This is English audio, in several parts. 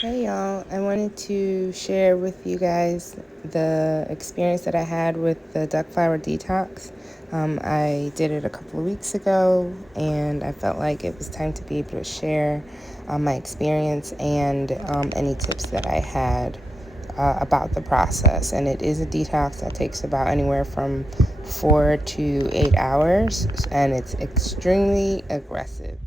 Hey y'all, I wanted to share with you guys the experience that I had with the Duck Flower Detox. I did it a couple of weeks ago and I felt like it was time to be able to share my experience and any tips that I had about the process. And it is a detox that takes about anywhere from 4 to 8 hours and it's extremely aggressive.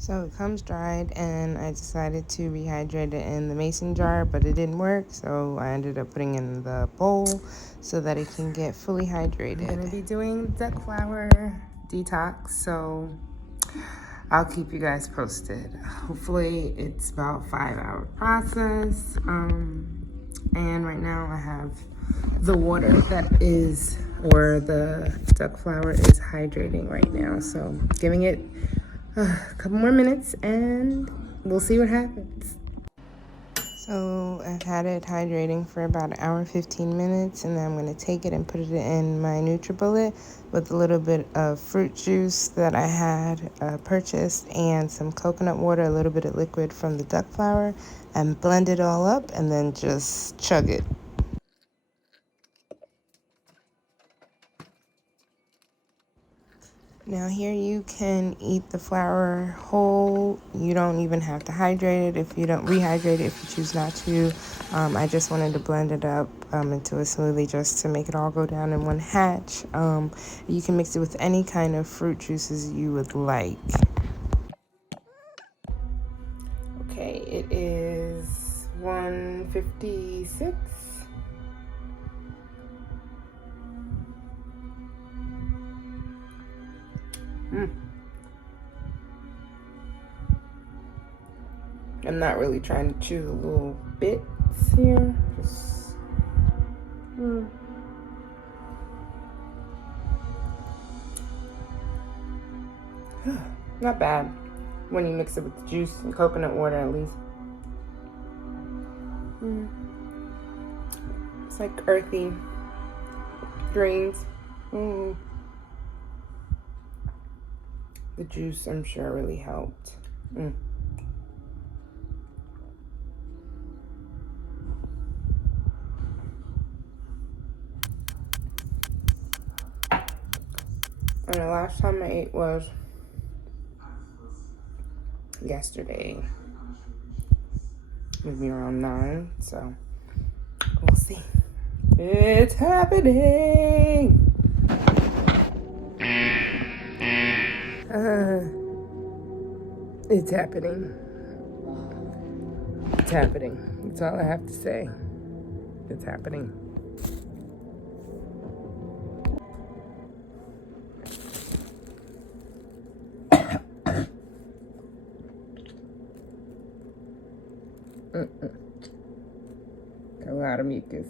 So it comes dried, and I decided to rehydrate it in the mason jar, but it didn't work, so I ended up putting it in the bowl so that it can get fully hydrated. I'm going to be doing duck flower detox, so I'll keep you guys posted. Hopefully it's about 5-hour process, and right now I have the water that is, or the duck flower is hydrating right now, so giving it a couple more minutes and we'll see what happens. So I've had it hydrating for about an hour and 15 minutes, and then I'm going to take it and put it in my NutriBullet with a little bit of fruit juice that I had purchased and some coconut water, a little bit of liquid from the duck flower, and blend it all up and then just chug it. Now here you can eat the flower whole. You don't even have to hydrate it if you don't rehydrate it if you choose not to. I just wanted to blend it up into a smoothie just to make it all go down in one hatch. You can mix it with any kind of fruit juices you would like. Okay, it is 1:56. I'm not really trying to chew the little bits here. Just, not bad when you mix it with the juice and coconut water at least. It's like earthy greens. The juice, I'm sure, really helped. And the last time I ate was yesterday. Maybe around 9, so we'll see. It's happening! It's happening. It's happening. That's all I have to say. It's happening. A lot of mucus.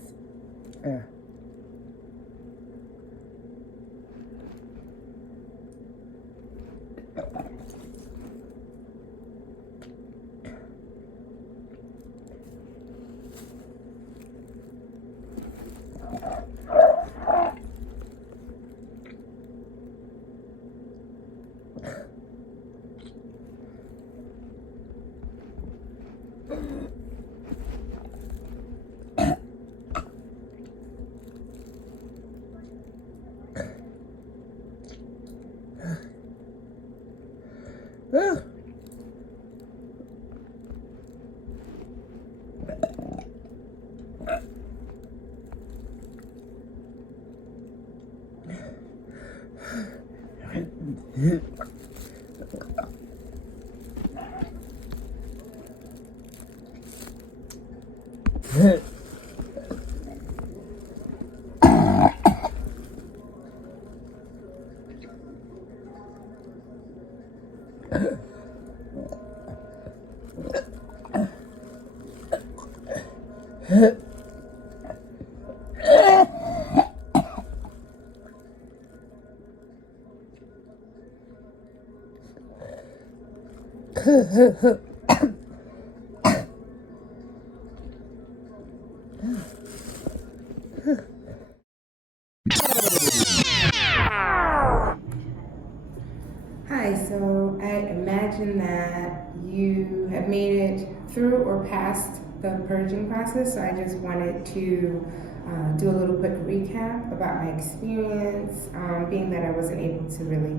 Hi, so So I imagine that you have made it through or past the purging process, so I just wanted to do a little quick recap about my experience, being that I wasn't able to really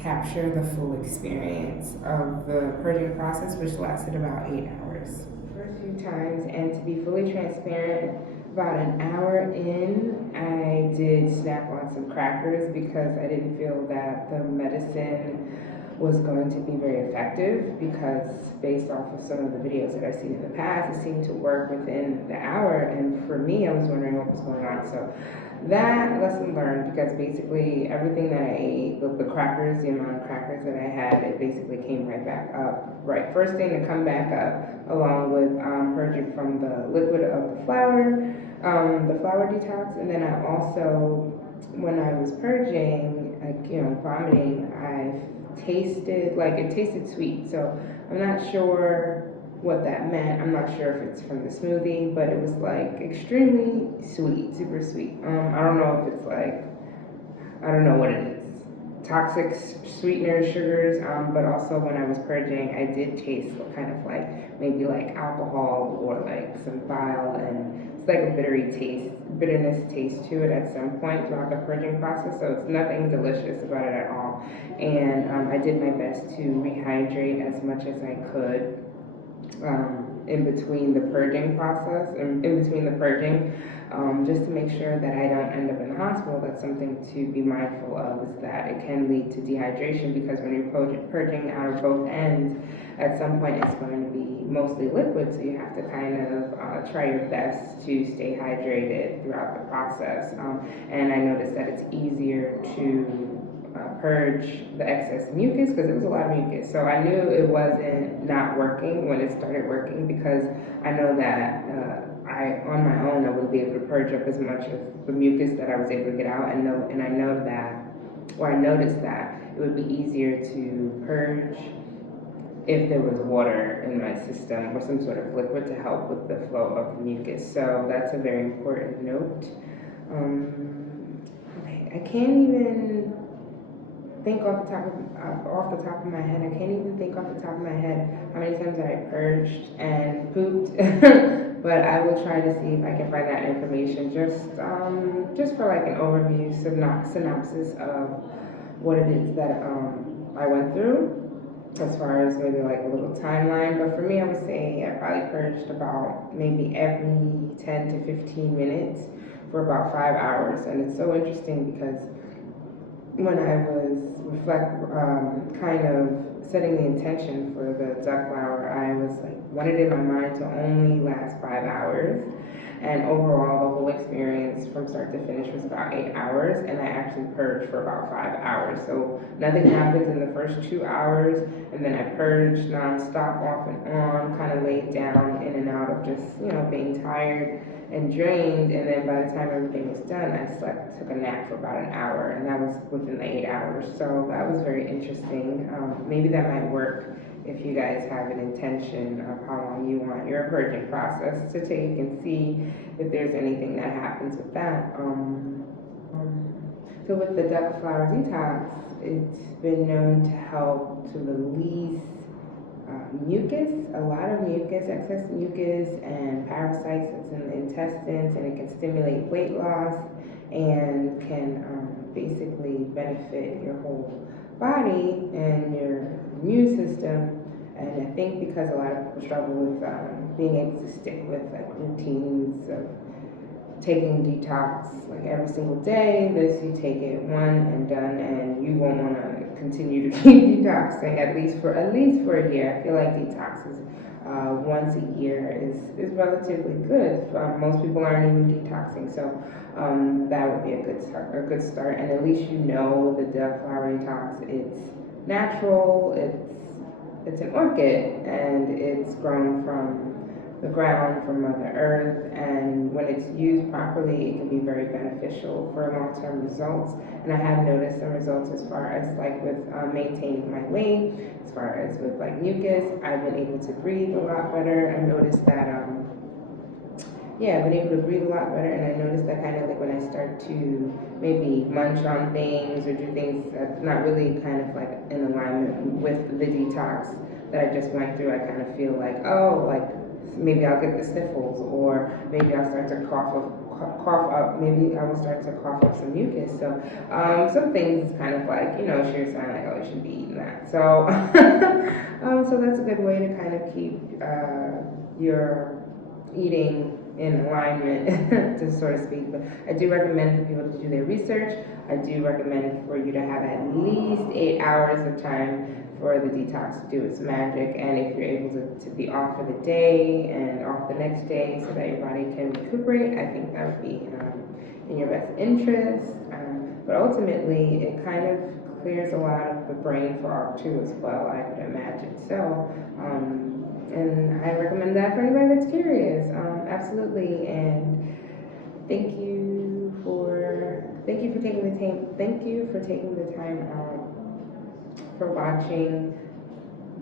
capture the full experience of the purging process, which lasted about 8 hours. First few times, and to be fully transparent, about an hour in, I did snack on some crackers because I didn't feel that the medicine was going to be very effective, because based off of some of the videos that I've seen in the past, it seemed to work within the hour, and for me, I was wondering what was going on. So that lesson learned, because basically everything that I ate, the crackers, the amount of crackers that I had, it basically came right back up. Right, first thing to come back up, along with purging from the liquid of the flower detox, and then I also, when I was purging, vomiting, I tasted, it tasted sweet. So I'm not sure what that meant. I'm not sure if it's from the smoothie, but it was extremely sweet, super sweet. I don't know if it's I don't know what it is. Toxic sweeteners, sugars, but also when I was purging, I did taste kind of maybe alcohol or some bile, and it's a bitterness taste to it at some point throughout the purging process. So it's nothing delicious about it at all. And I did my best to rehydrate as much as I could in between the purging process, and in between the purging, just to make sure that I don't end up in the hospital. That's something to be mindful of, is that it can lead to dehydration, because when you're purging out of both ends, at some point it's going to be mostly liquid, so you have to kind of try your best to stay hydrated throughout the process. And I noticed that it's easier to purge the excess mucus, because it was a lot of mucus. So I knew it wasn't not working when it started working, because I know that on my own, I wouldn't be able to purge up as much of the mucus that I was able to get out. And I noticed that it would be easier to purge if there was water in my system or some sort of liquid to help with the flow of the mucus. So that's a very important note. I can't even think off the top of my head. I can't even think off the top of my head how many times I purged and pooped. But I will try to see if I can find that information, just for an overview, synopsis of what it is that I went through, as far as maybe a little timeline. But for me, I would say I probably purged about maybe every 10 to 15 minutes for about 5 hours. And it's so interesting, because when I was kind of setting the intention for the duck flower, I was wanted in my mind to only last 5 hours. And overall, the whole experience from start to finish was about 8 hours, and I actually purged for about 5 hours. So nothing happened in the first 2 hours, and then I purged nonstop, off and on, kind of laid down in and out of just, being tired and drained. And then by the time everything was done, I took a nap for about an hour, and that was within the 8 hours. So that was very interesting. Maybe that might work if you guys have an intention of how long you want your purging process to take, and see if there's anything that happens with that. So with the Duck Flower Detox, it's been known to help to release mucus, a lot of mucus, excess mucus and parasites that's in the intestines, and it can stimulate weight loss and can basically benefit your whole body and your immune system. And I think because a lot of people struggle with being able to stick with routines of taking detox every single day, you take it one and done, and you won't want to continue to keep detoxing at least for a year. I feel like detoxes once a year is relatively good. Most people aren't even detoxing, so that would be a good start. And at least the Duck Flower Detox, it's natural, it's an orchid, and it's grown from the ground, from Mother Earth, and when it's used properly, it can be very beneficial for long-term results. And I have noticed some results as far as with maintaining my weight, as far as with mucus. I've been able to breathe a lot better. I noticed that yeah, I've been able to breathe a lot better, and I noticed that kind of like when I start to maybe munch on things or do things that's not really kind of like in alignment with the detox that I just went through, I kind of feel like, oh, like maybe I'll get the sniffles, or maybe I'll start to cough up, maybe I will start to cough up some mucus. So some things kind of like, sure sound like, oh, you shouldn't be eating that. So, so that's a good way to kind of keep your eating in alignment, to sort of speak. But I do recommend for people to do their research. I do recommend for you to have at least 8 hours of time for the detox to do its magic. And if you're able to be off for the day and off the next day so that your body can recuperate, I think that would be in your best interest. But ultimately, it kind of clears a lot of the brain fog too as well, I could imagine. So, and I recommend that for anybody that's curious. Absolutely. And thank you for taking the time. Thank you for taking the time out for watching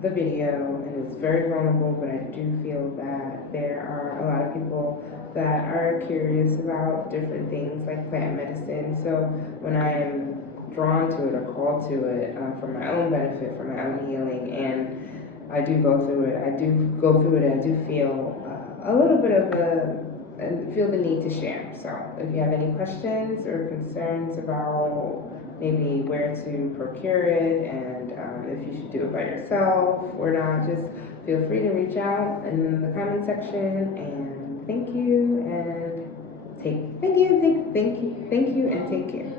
the video. And it's very vulnerable, but I do feel that there are a lot of people that are curious about different things like plant medicine. So when I'm drawn to it or called to it for my own benefit, for my own healing, and I do go through it. I do go through it, and I do feel a little bit of and feel the need to share. So if you have any questions or concerns about maybe where to procure it, and if you should do it by yourself or not, just feel free to reach out in the comment section. And thank you, and take care.